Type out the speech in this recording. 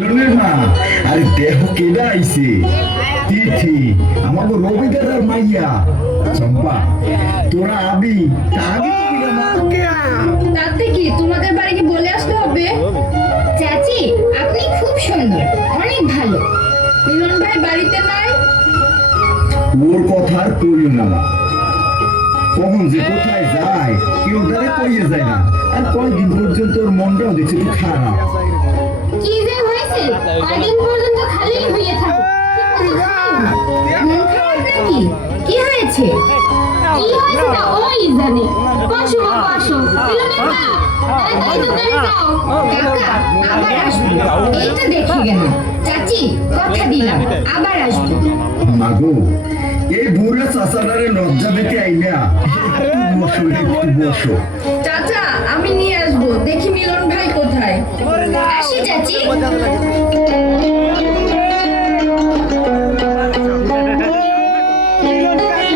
আরে দেহ কেডা আইছে? তিথি। আমাকে রবি দাদার মাইয়া। চম্পা তোরা আবি মা? তাতে কি? তোমাদের বাড়ি কি বলে আসতে হবে? চাচি আপনি খুব সুন্দর অনেক ভালো। মিলন ভাই বাড়িতে নাই? ওর কথা আর কইও না। কখন যে কোথায় যায় কেউ তারে কইয়ে যায় না। আর কয়দিন পর্যন্ত ওর মনটাও দেখছে একটু খারাপ। হয়েছে? কি হয়েছে তা ওই জানে? বসো মা, মাগো এই বুড়া চাচাটারে লজ্জা বসো একটু বসো। চাচা আমি নিয়ে আসব। দেখি মিলন ভাই কোথায়? আসি চাচি।